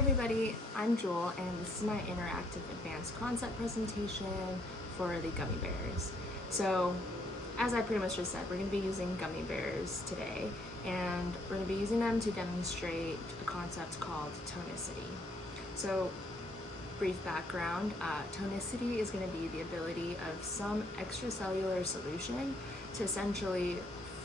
everybody, I'm Jewel and this is my interactive advanced concept presentation for the gummy bears. So as I pretty much just said, we're going to be using gummy bears today, and we're going to be using them to demonstrate a concept called tonicity. So brief background, tonicity is going to be the ability of some extracellular solution to essentially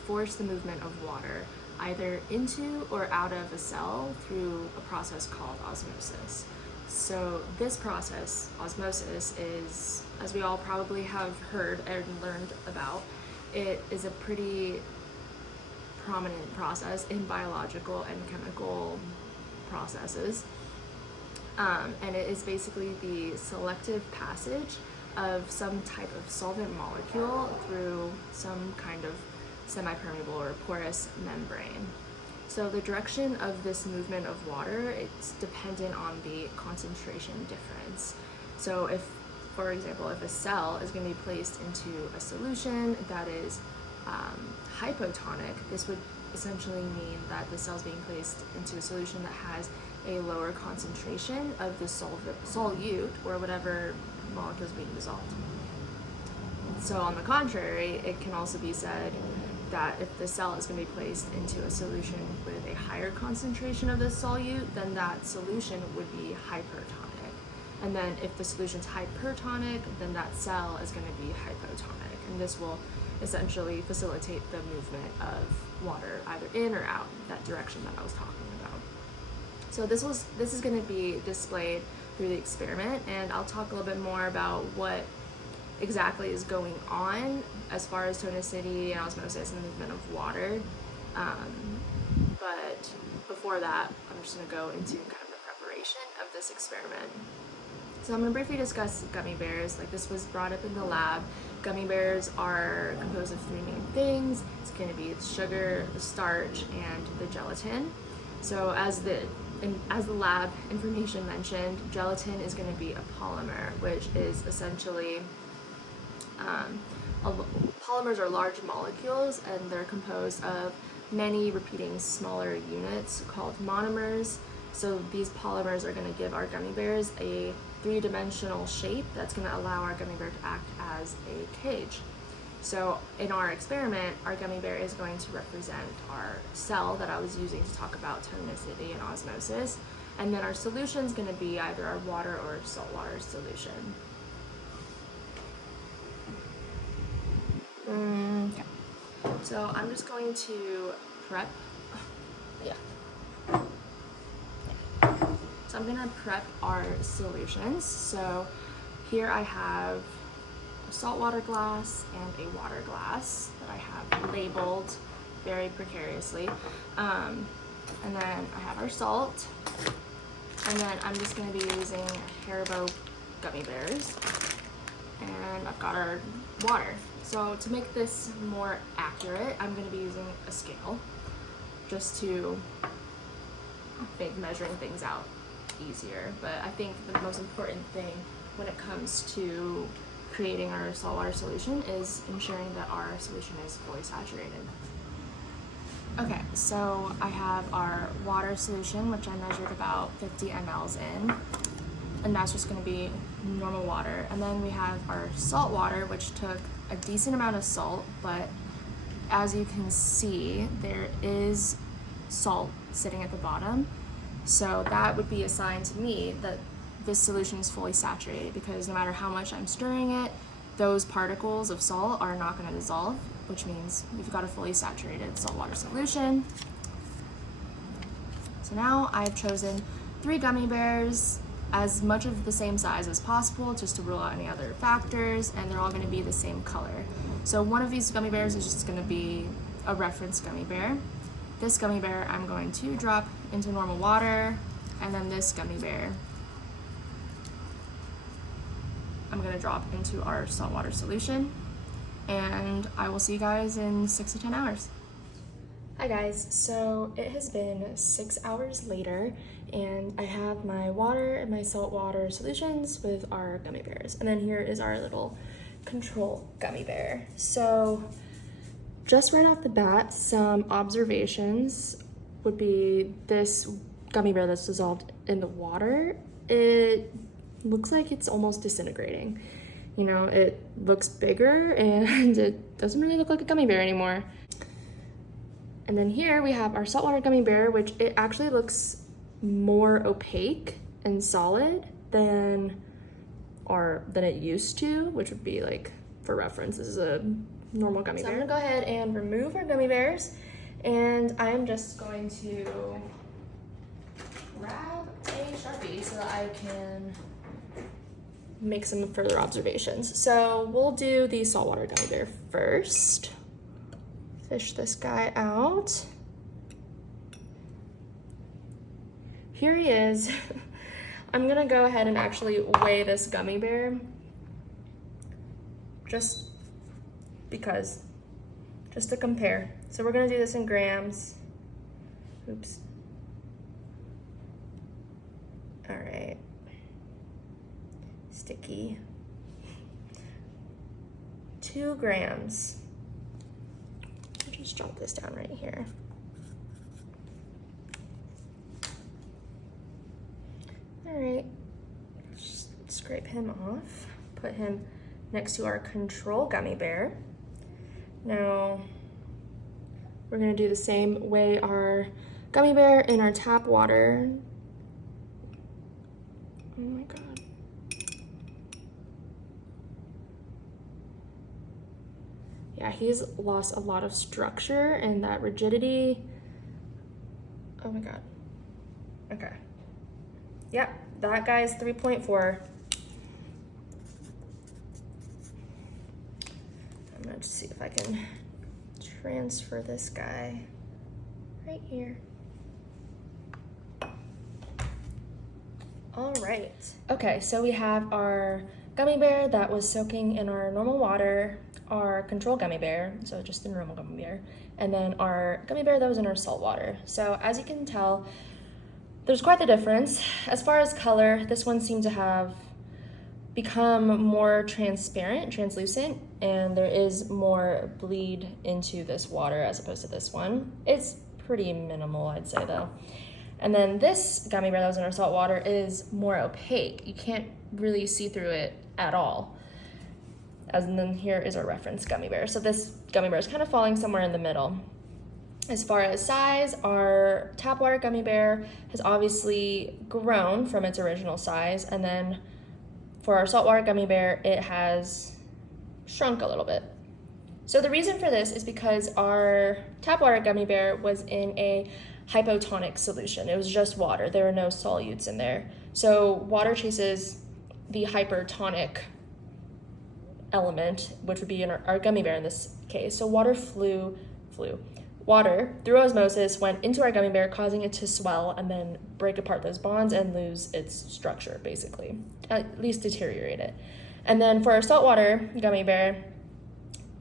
force the movement of water either into or out of a cell through a process called osmosis. So this process, osmosis, is, as we all probably have heard and learned about, it is a pretty prominent process in biological and chemical processes. And it is basically the selective passage of some type of solvent molecule through some kind of semi-permeable or porous membrane. So the direction of this movement of water, it's dependent on the concentration difference. So if, for example, if a cell is going to be placed into a solution that is hypotonic, this would essentially mean that the cell is being placed into a solution that has a lower concentration of the solute or whatever molecule is being dissolved. So on the contrary, it can also be said that if the cell is going to be placed into a solution with a higher concentration of the solute, then that solution would be hypertonic. And then if the solution's hypertonic, then that cell is going to be hypotonic. And this will essentially facilitate the movement of water either in or out, that direction that I was talking about. So this is going to be displayed through the experiment, and I'll talk a little bit more about what exactly is going on as far as tonicity and osmosis and the movement of water. But before that, I'm just going to go into kind of the preparation of this experiment. So I'm going to briefly discuss gummy bears. Like, this was brought up in the lab. Gummy bears are composed of three main things. It's going to be the sugar, the starch, and the gelatin. So as the lab information mentioned, gelatin is going to be a polymer, which is essentially polymers are large molecules, and they're composed of many repeating smaller units called monomers. So these polymers are going to give our gummy bears a three-dimensional shape that's going to allow our gummy bear to act as a cage. So in our experiment, our gummy bear is going to represent our cell that I was using to talk about tonicity and osmosis, and then our solution is going to be either our water or saltwater solution. Okay. So I'm just going to prep. So I'm going to prep our solutions. So here I have a saltwater glass and a water glass that I have labeled very precariously. And then I have our salt. And then I'm just going to be using Haribo gummy bears. And I've got our water. So to make this more accurate, I'm going to be using a scale just to make measuring things out easier. But I think the most important thing when it comes to creating our saltwater solution is ensuring that our solution is fully saturated. Okay, so I have our water solution, which I measured about 50 mLs in, and that's just going to be normal water. And then we have our salt water, which took a decent amount of salt, but as you can see, there is salt sitting at the bottom. So that would be a sign to me that this solution is fully saturated, because no matter how much I'm stirring it, those particles of salt are not going to dissolve, which means we've got a fully saturated saltwater solution. So now I've chosen 3 gummy bears, as much of the same size as possible, just to rule out any other factors, and they're all going to be the same color. So one of these gummy bears is just going to be a reference gummy bear. This gummy bear I'm going to drop into normal water, and then this gummy bear I'm going to drop into our saltwater solution, and I will see you guys in 6 to 10 hours. Hi guys, so it has been 6 hours later, and I have my water and my saltwater solutions with our gummy bears. And then here is our little control gummy bear. So just right off the bat, some observations would be this gummy bear that's dissolved in the water, it looks like it's almost disintegrating. You know, it looks bigger and it doesn't really look like a gummy bear anymore. And then here we have our saltwater gummy bear, which it actually looks more opaque and solid than it used to, which would be like, for reference, this is a normal gummy bear. I'm gonna go ahead and remove our gummy bears, and I'm just going to grab a Sharpie so that I can make some further observations. So we'll do the saltwater gummy bear first. Fish this guy out. Here he is. I'm gonna go ahead and actually weigh this gummy bear just because, just to compare. So we're gonna do this in grams. Oops. All right. Sticky. 2 grams. I'll just jot this down right here. All right, just scrape him off, put him next to our control gummy bear. Now, we're gonna do the same, weigh our gummy bear in our tap water. Oh my God. Yeah, he's lost a lot of structure and that rigidity. Oh my God. Okay. Yep, that guy's 3.4. I'm gonna just see if I can transfer this guy right here. All right. Okay, so we have our gummy bear that was soaking in our normal water, our control gummy bear, so just the normal gummy bear, and then our gummy bear that was in our salt water. So as you can tell, there's quite the difference. As far as color, this one seemed to have become more transparent, translucent, and there is more bleed into this water as opposed to this one. It's pretty minimal, I'd say though. And then this gummy bear that was in our salt water is more opaque. You can't really see through it at all. And then here is our reference gummy bear. So this gummy bear is kind of falling somewhere in the middle. As far as size, our tap water gummy bear has obviously grown from its original size, and then for our saltwater gummy bear, it has shrunk a little bit. So the reason for this is because our tap water gummy bear was in a hypotonic solution. It was just water. There were no solutes in there. So water chases the hypertonic element, which would be in our gummy bear in this case. So water, through osmosis, went into our gummy bear, causing it to swell and then break apart those bonds and lose its structure, basically. At least deteriorate it. And then for our saltwater gummy bear,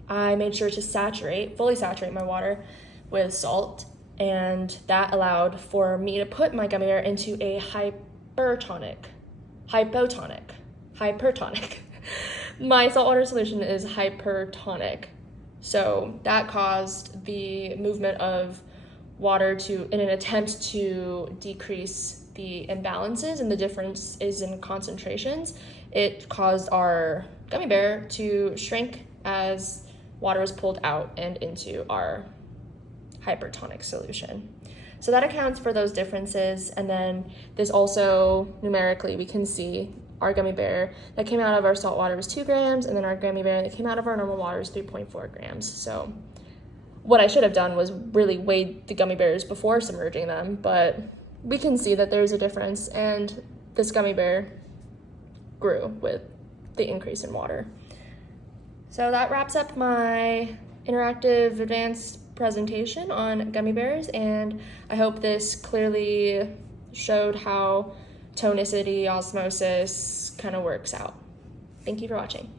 I made sure to fully saturate my water with salt, and that allowed for me to put my gummy bear into a hypertonic. My saltwater solution is hypertonic. So that caused the movement of water in an attempt to decrease the imbalances and the differences in concentrations. It caused our gummy bear to shrink as water was pulled out and into our hypertonic solution. So that accounts for those differences. And then this also, numerically, we can see our gummy bear that came out of our salt water was 2 grams, and then our gummy bear that came out of our normal water is 3.4 grams. So what I should have done was really weighed the gummy bears before submerging them, but we can see that there's a difference, and this gummy bear grew with the increase in water. So that wraps up my interactive advanced presentation on gummy bears, and I hope this clearly showed how tonicity, osmosis kind of works out. Thank you for watching.